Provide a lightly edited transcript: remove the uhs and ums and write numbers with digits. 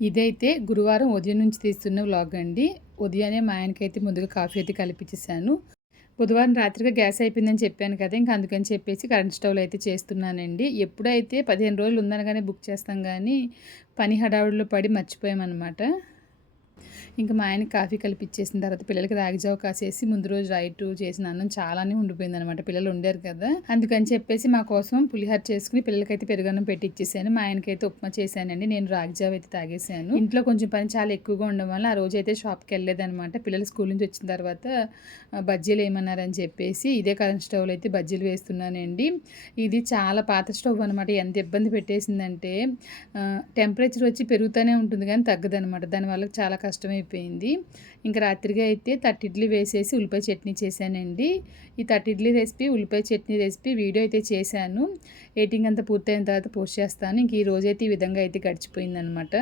ఇదైతే గురువారం ఉదయం నుంచి తీస్తున్న వ్లాగ్ అండి. ఉదయాన్నే మా ఆయనకైతే ముందుగా కాఫీ అయితే కలిపిచ్చేసాను. బుధవారం రాత్రిగా గ్యాస్ అయిపోయిందని చెప్పాను కదా! ఇంక అందుకని చెప్పేసి కరెంట్ స్టవ్‌లో అయితే చేస్తున్నానండి. ఎప్పుడైతే 15 రోజులు ఉందనగానే బుక్ చేస్తాం గానీ, పని హడావుడిలో పడి మర్చిపోయామనమాట. ఇంక మా ఆయనకి కాఫీ కలిపిచ్చేసిన తర్వాత పిల్లలకి రాగి జావ కాసేసి ముందు రోజు నైటు చేసిన అన్నం చాలానే ఉండిపోయిందనమాట. పిల్లలు వండారు కదా! అందుకని చెప్పేసి మా కోసం పులిహోర చేసుకొని పిల్లలకైతే పెరుగన్నం పెట్టిచ్చేసాను. మా ఆయనకైతే ఉప్మా చేశానండి. నేను రాగి జావ అయితే తాగేసాను. ఇంట్లో కొంచెం పని చాలా ఎక్కువగా ఉండడం వల్ల ఆ రోజైతే షాప్‌కెళ్ళలేదనమాట. పిల్లలు స్కూల్ నుంచి వచ్చిన తర్వాత బజ్జీలు ఏయమన్నారని చెప్పేసి ఇదే కరెంట్ స్టవ్‌లో అయితే బజ్జీలు వేస్తున్నానండి. ఇది చాలా పాత స్టవ్ అనమాట. ఎంత ఇబ్బంది పెట్టేసిందంటే టెంపరేచర్ వచ్చి పెరుగుతూనే ఉంటుంది కానీ తగ్గదనమాట. దానివల్ల చాలా కష్టమైపోయింది. ఇంక రాత్రిగా అయితే తట్టిడ్లీ వేసేసి ఉల్లిపాయ చట్నీ చేశానండి. ఈ తట్టిడ్లీ రెసిపీ, ఉల్లిపాయ చట్నీ రెసిపీ వీడియో అయితే చేశాను. ఎడిటింగ్ అంతా పూర్తయిన తర్వాత పోస్ట్ చేస్తాను. ఇంక ఈ రోజైతే ఈ విధంగా అయితే గడిచిపోయిందనమాట.